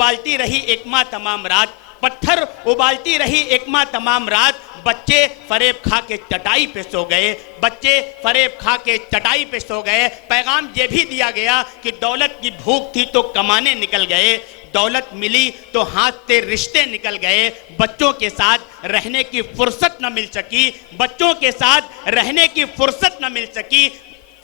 उबालती रही एक माँ तमाम रात, पत्थर उबालती रही एक माँ तमाम रात, बच्चे फरेब खा के चटाई पे सो गए, बच्चे फरेब खा के चटाई पे सो गए। पैगाम ये भी दिया गया कि दौलत की भूख थी तो कमाने निकल गए, दौलत मिली तो हाथ से रिश्ते निकल गए, बच्चों के साथ रहने की फुर्सत न मिल सकी, बच्चों के साथ रहने की फुर्सत न मिल सकी।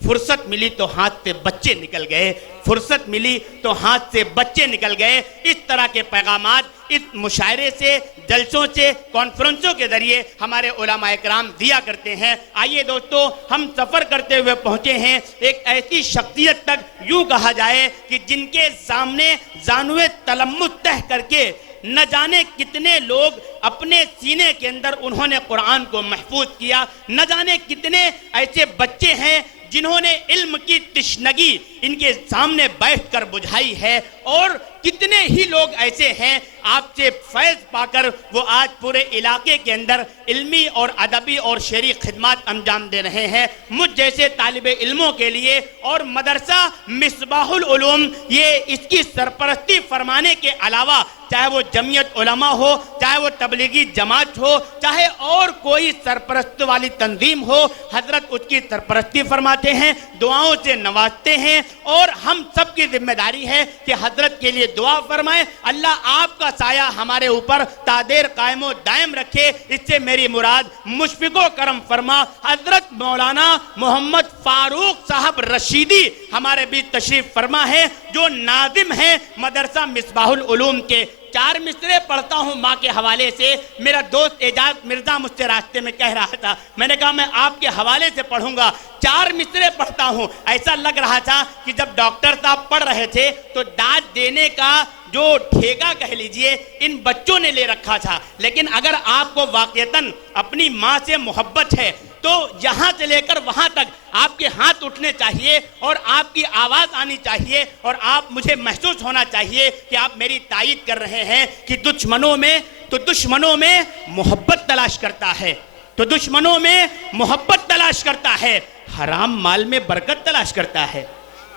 फुर्सत मिली तो हाथ से बच्चे निकल गए, फुर्सत मिली तो हाथ से बच्चे निकल गए। इस तरह के पैगामात इस मुशायरे से, जलसों से, कॉन्फ्रेंसों के जरिए हमारे उलमा इकराम दिया करते हैं। आइए दोस्तों, हम सफ़र करते हुए पहुँचे हैं एक ऐसी शख्सियत तक, यूँ कहा जाए कि जिनके सामने जानुए तलम्मुस तह करके न जाने कितने लोग अपने सीने के अंदर उन्होंने कुरान को महफूज किया, न जाने कितने ऐसे बच्चे हैं जिन्होंने इल्म की तिश्नगी इनके सामने बैठकर बुझाई है, और कितने ही लोग ऐसे हैं आपसे फैज़ पाकर वो आज पूरे इलाके के अंदर इल्मी और अदबी और शेरी खिदमत अंजाम दे रहे हैं। मुझ जैसे तालिबे इल्मों के लिए और मदरसा मिसबाहुल उलूम ये इसकी सरपरस्ती फरमाने के अलावा, चाहे वो जमीयत उलमा हो, चाहे वो तबलीगी जमात हो, चाहे और कोई सरपरस्त वाली तंजीम हो, हजरत उसकी सरपरस्ती फरमाते हैं, दुआओं से नवाजते हैं। और हम सब की जिम्मेदारी है कि हजरत के लिए दुआ फरमाएं, अल्लाह आपका साया हमारे ऊपर तादेर कायमो दायम रखे। इससे मेरी मुराद मुशफिको करम फरमा हजरत मौलाना मोहम्मद फारूक साहब रशीदी हमारे बीच तशरीफ फरमा है, जो नाजिम है मदरसा मिसबाहुल उलूम के। 4 मिसरे पढ़ता हूँ माँ के हवाले से। मेरा दोस्त एजाज मिर्जा मुझसे रास्ते में कह रहा था, मैंने कहा मैं आपके हवाले से पढ़ूंगा। 4 मिसरे पढ़ता हूँ। ऐसा लग रहा था कि जब डॉक्टर साहब पढ़ रहे थे तो दाद देने का जो ठेका कह लीजिए इन बच्चों ने ले रखा था। लेकिन अगर आपको वाकईतन अपनी माँ से मोहब्बत है तो यहाँ से लेकर वहाँ तक आपके हाथ उठने चाहिए और आपकी आवाज़ आनी चाहिए, और आप मुझे महसूस होना चाहिए कि आप मेरी तायीद कर रहे हैं कि दुश्मनों में मोहब्बत तलाश करता है, तो दुश्मनों में मोहब्बत तलाश करता है, हराम माल में बरकत तलाश करता है,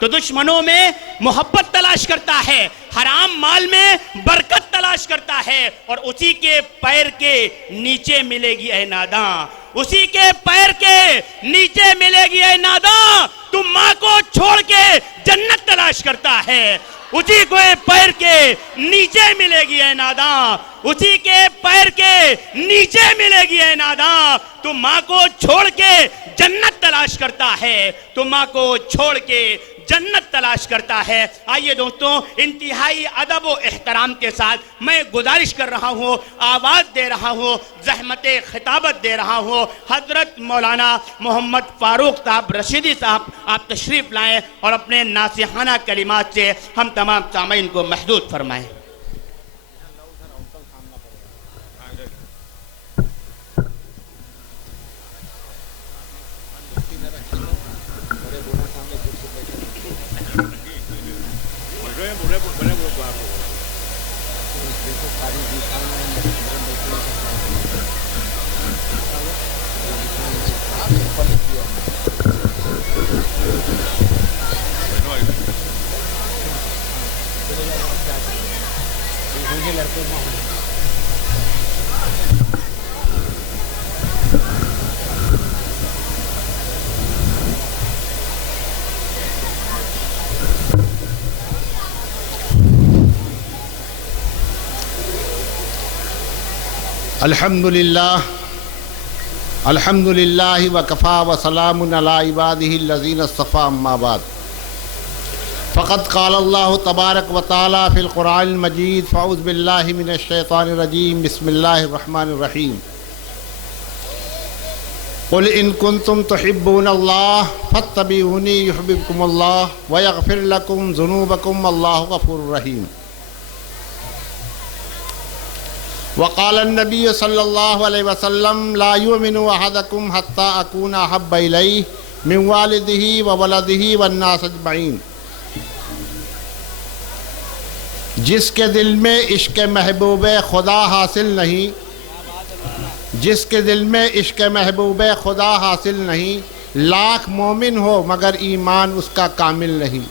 तो दुश्मनों में मोहब्बत तलाश करता है, हराम माल में बरकत तलाश करता है, और उसी के पैर के नीचे मिलेगी ऐ नादां, उसी के पैर के नीचे मिलेगी ऐ नादां, तुम माँ को छोड़ के जन्नत तलाश करता है, उसी को पैर के नीचे मिलेगी ऐ नादां, उसी के पैर के नीचे मिलेगी ऐ नादां, तुम माँ को छोड़ के जन्नत तलाश करता है, तुम माँ को छोड़ के जन्नत तलाश करता है। आइए दोस्तों, इंतहाई अदब व एहतराम के साथ मैं गुजारिश कर रहा हूँ, आवाज़ दे रहा हूँ, ज़हमत खिताबत दे रहा हूँ, हज़रत मौलाना मोहम्मद फ़ारूक साहब रशीदी साहब आप तशरीफ़ लाएँ और अपने नासिहाना कलिमात से हम तमाम सामीन को महसूस फरमाएँ। अल्हम्दुलिल्लाह अल्हम्दुलिल्लाहि व कफ़ा व सलामुन अला इबादिहिल्लज़ीना इस्तफ़ा अम्मा बाद। फ़क़द क़ाल अल्लाहु तबारक व तआला फ़िल क़ुरआनिल मजीद फ़अऊज़ु बिल्लाहि मिनश शैतानिर रजीम बिस्मिल्लाहिर रहमानिर रहीम। क़ुल इन कुन्तुम तुहिब्बूनल्लाह फ़त्तबिऊनी युहब्बिबकुमुल्लाह व यग़फ़िर लकुम ज़ुनूबकुम अल्लाहु गफ़ूरुर रहीम। वक़ाल नबी सल्लल्लाहु अलैहि वसल्लम ला युमिनु अहदकुम हत्ता अकूना अहब्ब इलैहि मिन वालिदिही व वलदिही वन्नास अजमईन। जिसके दिल में इश्क महबूब खुदा हासिल नहीं, जिसके दिल में इश्क महबूब खुदा हासिल नहीं, लाख मोमिन हो मगर ईमान उसका कामिल नहीं।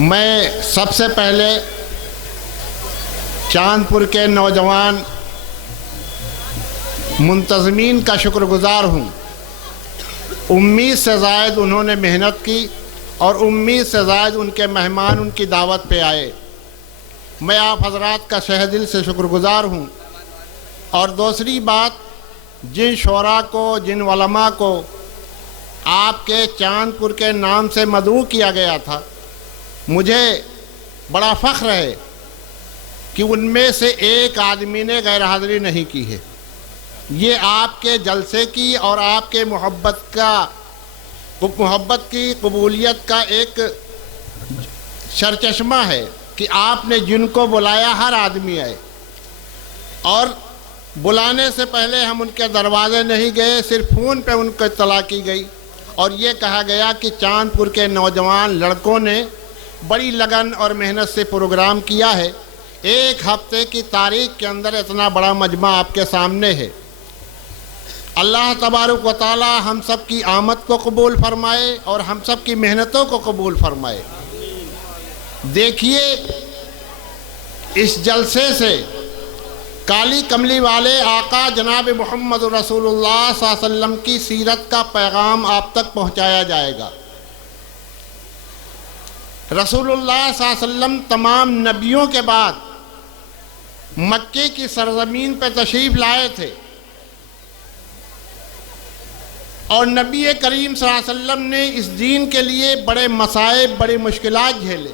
मैं सबसे पहले चांदपुर के नौजवान मुंतज़मीन का शुक्रगुज़ार हूँ। उम्मीद से ज़ायद उन्होंने मेहनत की और उम्मीद से ज़ायद उनके मेहमान उनकी दावत पे आए। मैं आप हज़रात का तहे दिल से शुक्रगुज़ार हूँ। और दूसरी बात, जिन शोरा को, जिन उलमा को आपके चांदपुर के नाम से मदऊ किया गया था, मुझे बड़ा फ़ख्र है कि उनमें से एक आदमी ने गैर हाज़िरी नहीं की है। ये आपके जलसे की और आपके मोहब्बत की कबूलियत का एक सरचश्मा है कि आपने जिनको बुलाया हर आदमी आए। और बुलाने से पहले हम उनके दरवाज़े नहीं गए, सिर्फ फ़ोन पे उनको इत्तला की गई और ये कहा गया कि चांदपुर के नौजवान लड़कों ने बड़ी लगन और मेहनत से प्रोग्राम किया है। एक हफ्ते की तारीख के अंदर इतना बड़ा मजमा आपके सामने है। अल्लाह तबारक व तआला हम सब की आमद को कबूल फरमाए और हम सब की मेहनतों को कबूल फरमाए। देखिए, इस जलसे से काली कमली वाले आका जनाब मोहम्मद रसूलुल्लाह सल्लल्लाहु अलैहि वसल्लम की सीरत का पैगाम आप तक पहुंचाया जाएगा। रसूलुल्लाह सल्लल्लाहु अलैहि वसल्लम तमाम नबियों के बाद मक्के की सरजमीन पर तशरीफ़ लाए थे और नबी करीम सल्लल्लाहु अलैहि वसल्लम ने इस दीन के लिए बड़े मसाइब, बड़ी मुश्किलात झेले।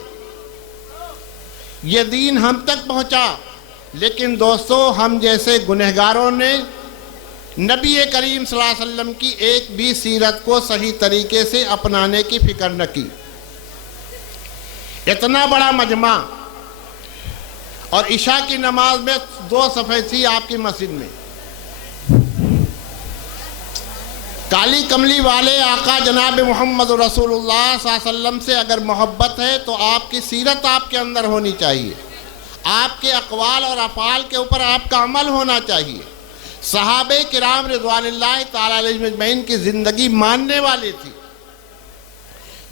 ये दीन हम तक पहुंचा, लेकिन दोस्तों, हम जैसे गुनहगारों ने नबी करीम सल्लल्लाहु अलैहि वसल्लम की एक भी सीरत को सही तरीके से अपनाने की फ़िक्र न की। इतना बड़ा मजमा और इशा की नमाज में 2 सफ़े थी आपकी मस्जिद में। काली कमली वाले आका जनाब मोहम्मद रसूलुल्लाह सल्लल्लाहु अलैहि वसल्लम से अगर मोहब्बत है तो आपकी सीरत आपके अंदर होनी चाहिए, आपके अक़वाल और अफ़ाल के ऊपर आपका अमल होना चाहिए। सहाबे किराम रिज़वानुल्लाहि ताला अलैहिम अजमईन की ज़िंदगी मानने वाली थी।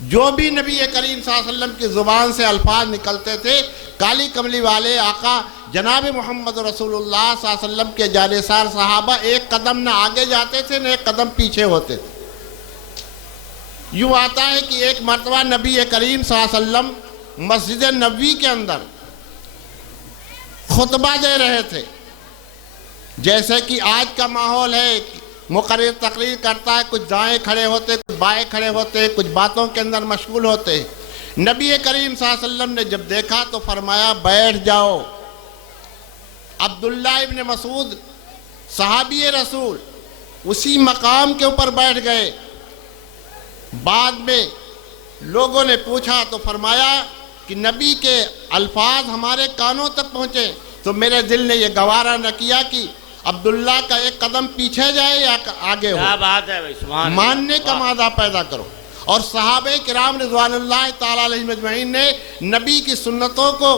जो भी नबी करीम सल्लल्लाहु अलैहि वसल्लम की ज़ुबान से अल्फाज निकलते थे, काली कमली वाले आका जनाब मोहम्मद रसूलुल्लाह सल्लल्लाहु अलैहि वसल्लम के जानेसार सहाबा एक कदम न आगे जाते थे न एक कदम पीछे होते थे। यूँ आता है कि एक मरतबा नबी करीम सल्लल्लाहु अलैहि वसल्लम मस्जिद नबवी के अंदर खुतबा दे रहे थे। जैसे कि आज का माहौल है, मुकर्रिर तकरीर करता है, कुछ दाएँ खड़े होते, कुछ बाएँ खड़े होते, कुछ बातों के अंदर मशगूल होते। नबी करीम सल्लल्लाहु अलैहि वसल्लम ने जब देखा तो फरमाया, बैठ जाओ। अब्दुल्ला इब्न मसूद सहाबी रसूल उसी मकाम के ऊपर बैठ गए। बाद में लोगों ने पूछा तो फरमाया कि नबी के अल्फाज हमारे कानों तक पहुँचे तो मेरे दिल ने यह गवारा न किया कि अब्दुल्ला का एक कदम पीछे जाए या आगे हो। क्या बात है भाई, सुभान अल्लाह। मानने का मादा पैदा करो। और सहाबे किराम रिज़वानुल्लाहि ताला अलैहिम अजमईन ने नबी की सुन्नतों को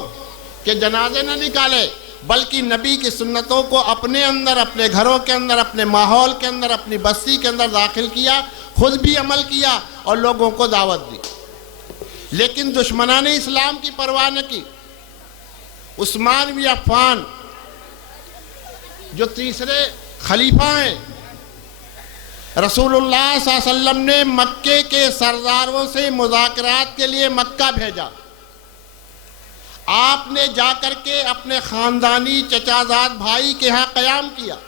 के जनाजे न निकाले, बल्कि नबी की सुन्नतों को अपने अंदर, अपने घरों के अंदर, अपने माहौल के अंदर, अपनी बस्ती के अंदर दाखिल किया, खुद भी अमल किया और लोगों को दावत दी। लेकिन दुश्मनाने इस्लाम की परवाह न की। उस्मान बिन अफ़्फ़ान जो तीसरे खलीफा हैं, रसूलुल्लाह सल्लल्लाहु अलैहि वसल्लम ने मक्के के सरदारों से मुज़ाकरात के लिए मक्का भेजा। आपने जाकर के अपने ख़ानदानी चचाजाद भाई के यहाँ क़याम किया।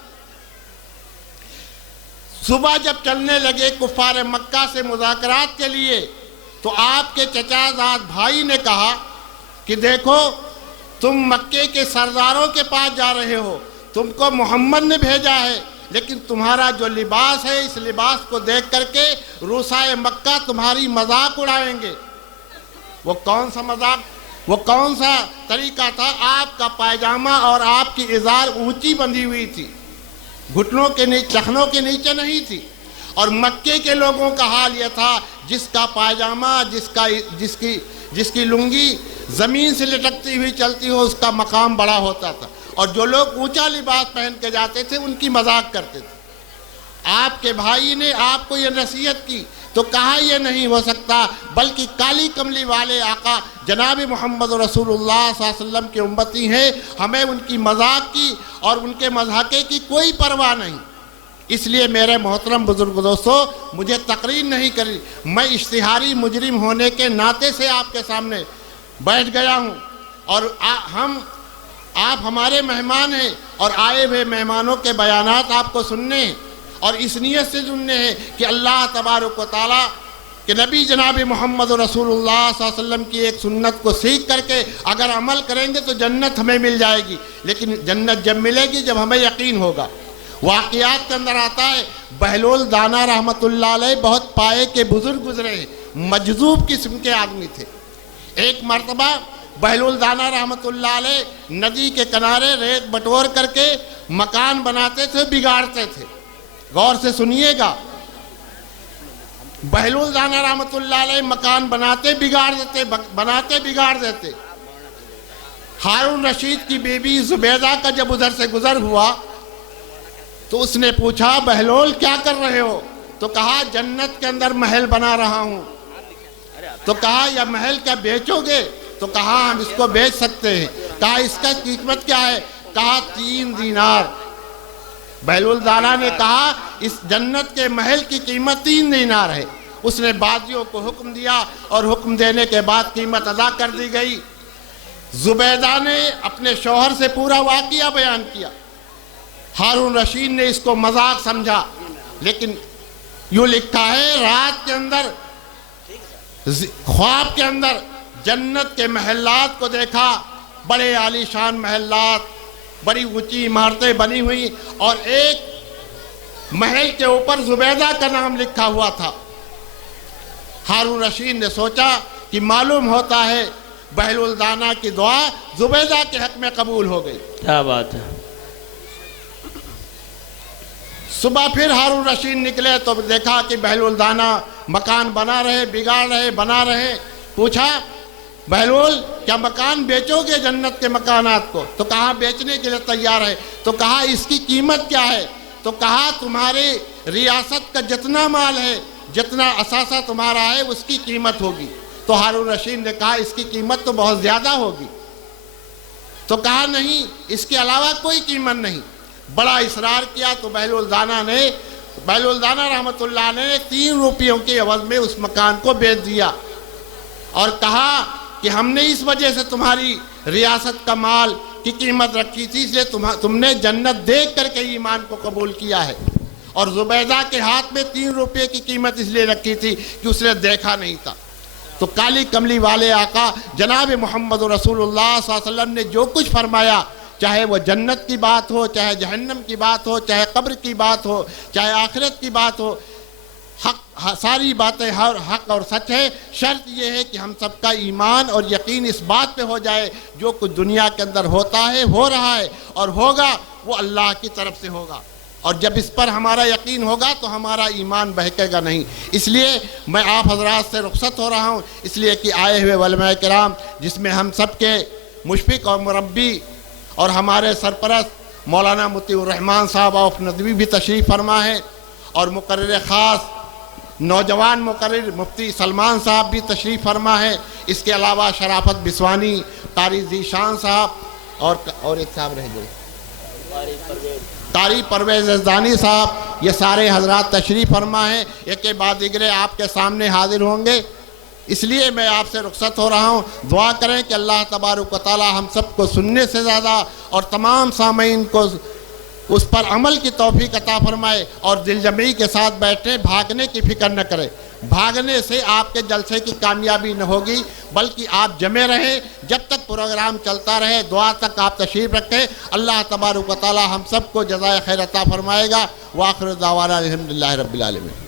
सुबह जब चलने लगे कुफ़ार मक्का से मुज़ाकरात के लिए, तो आपके चचाजाद भाई ने कहा कि देखो, तुम मक्के के सरदारों के पास जा रहे हो, तुमको मोहम्मद ने भेजा है, लेकिन तुम्हारा जो लिबास है, इस लिबास को देख करके रूसाए मक्का तुम्हारी मजाक उड़ाएंगे। वो कौन सा मजाक, वो कौन सा तरीका था? आपका पायजामा और आपकी इज़ार ऊंची बंधी हुई थी, घुटनों के नीचे, टखनों के नीचे नहीं थी। और मक्के के लोगों का हाल यह था, जिसका पायजामा, जिसकी लुंगी ज़मीन से लटकती हुई चलती हो, उसका मकाम बड़ा होता था। और जो लोग ऊंचा लिबास पहन के जाते थे, उनकी मजाक करते थे। आपके भाई ने आपको ये नसीहत की तो कहा यह नहीं हो सकता, बल्कि काली कमली वाले आका जनाब मोहम्मद रसूलुल्लाह सल्लल्लाहु अलैहि वसल्लम के उम्मती हैं, हमें उनकी मजाक की और उनके मजाके की कोई परवाह नहीं। इसलिए मेरे मोहतरम बुजुर्ग दोस्तों, मुझे तकरीर नहीं करी, मैं इश्तिहारी मुजरिम होने के नाते से आपके सामने बैठ गया हूँ और आप हमारे मेहमान हैं और आए हुए मेहमानों के बयानात आपको सुनने हैं और इस नीयत से सुनने हैं कि अल्लाह तबारक व तआला के नबी जनाब मोहम्मद रसूलुल्लाह सल्लल्लाहु अलैहि वसल्लम की एक सुन्नत को सीख करके अगर अमल करेंगे तो जन्नत हमें मिल जाएगी। लेकिन जन्नत जब मिलेगी जब हमें यकीन होगा। वाक़ियात के अंदर आता है, बहलोल दाना रहमतुल्लाह अलैह बहुत पाए के बुजुर्ग गुजरे हैं, मजजूब किस्म के आदमी थे। एक मर्तबा बहलोल दाना रहमतुल्लाह अलैह नदी के किनारे रेत बटोर करके मकान बनाते थे, बिगाड़ते थे। गौर से सुनिएगा, बहलोल दाना रहमतुल्लाह अलैह मकान बनाते बिगाड़ देते, बनाते बिगाड़ देते। हारून रशीद की बेबी जुबैदा का जब उधर से गुजर हुआ तो उसने पूछा, बहलोल क्या कर रहे हो? तो कहा, जन्नत के अंदर महल बना रहा हूं। तो कहा, यह महल क्या बेचोगे? तो कहा, हम इसको बेच सकते हैं। कहा, इसका कीमत क्या है? कहा, 3 दीनार। बहलोल दाना ने कहा, इस जन्नत के महल की कीमत 3 दीनार है। उसने बादियों को हुक्म दिया और हुक्म देने के बाद कीमत अदा कर दी गई। जुबैदा ने अपने शौहर से पूरा वाक़िया बयान किया। हारून रशीद ने इसको मजाक समझा, लेकिन यूँ लिखा है, रात के अंदर ख्वाब के अंदर जन्नत के महलात को देखा, बड़े आलीशान महलात, बड़ी ऊंची इमारतें बनी हुई और एक महल के ऊपर जुबैदा का नाम लिखा हुआ था। हारून रशीद ने सोचा कि मालूम होता है बहलोल दाना की दुआ जुबैदा के हक में कबूल हो गई। क्या बात है। सुबह फिर हारून रशीद निकले तो देखा कि बहलोल दाना मकान बना रहे, बिगाड़ रहे, बना रहे। पूछा, बहलोल क्या मकान बेचोगे जन्नत के मकानात को? तो कहा, बेचने के लिए तैयार है। तो कहा, इसकी कीमत क्या है? तो कहा, तुम्हारे रियासत का जितना माल है, जितना असासा तुम्हारा है, उसकी कीमत होगी। तो हारून रशीद ने कहा, इसकी कीमत तो बहुत ज़्यादा होगी। तो कहा, नहीं, इसके अलावा कोई कीमत नहीं। बड़ा इसरार किया तो बहलोल दाना रहमतुल्लाह ने 3 रुपयों के एवज में उस मकान को बेच दिया और कहा कि हमने इस वजह से तुम्हारी रियासत का माल की कीमत रखी थी, इसलिए तुमने जन्नत देख करके ईमान को कबूल किया है। और जुबैदा के हाथ में 3 रुपये की कीमत इसलिए रखी थी कि उसने देखा नहीं था। तो काली कमली वाले आका जनाब मोहम्मद रसूलुल्लाह सल्लल्लाहु अलैहि वसल्लम ने जो कुछ फरमाया, चाहे वो जन्नत की बात हो, चाहे जहन्नम की बात हो, चाहे कब्र की बात हो, चाहे आखिरत की बात हो, सारी बातें हर हक और सच है। शर्त यह है कि हम सबका ईमान और यकीन इस बात पे हो जाए, जो कुछ दुनिया के अंदर होता है, हो रहा है और होगा, वो अल्लाह की तरफ से होगा। और जब इस पर हमारा यकीन होगा तो हमारा ईमान बहकेगा नहीं। इसलिए मैं आप हजरात से रुखसत हो रहा हूँ, इसलिए कि आए हुए उलमाए किराम, जिसमें हम सब के मुशफिक और मुरब्बी और हमारे सरपरस्त मौलाना मुतीउर रहमान साहब ऑफ नदवी भी तशरीफ़ फरमा है और मुकर्रिर ख़ास नौजवान मुकर्रिर मुफ्ती सलमान साहब भी तशरीफ़ फरमा है। इसके अलावा शराफत बिस्वानी, कारी ज़ीशान साहब और एक साहब रह गए, कारी परवेज़ रज़दानी साहब, ये सारे हजरात तशरीफ़ फरमा है। एक के बाद दिगरे आपके सामने हाजिर होंगे। इसलिए मैं आपसे रुखसत हो रहा हूँ। दुआ करें कि अल्लाह तबारक व तआला हम सबको सुनने से ज़्यादा और तमाम सामीन को उस पर अमल की तौफीक अता फरमाए और दिलजमी के साथ बैठे, भागने की फ़िक्र न करें। भागने से आपके जलसे की कामयाबी न होगी, बल्कि आप जमे रहें, जब तक प्रोग्राम चलता रहे, दुआ तक आप तशरीफ़ रखें। अल्लाह तबारक व तआला हम सबको जज़ाए खैर अता फरमाएगा। व आखिर दावाना अल्हम्दुलिल्लाहि रब्बिल आलमीन।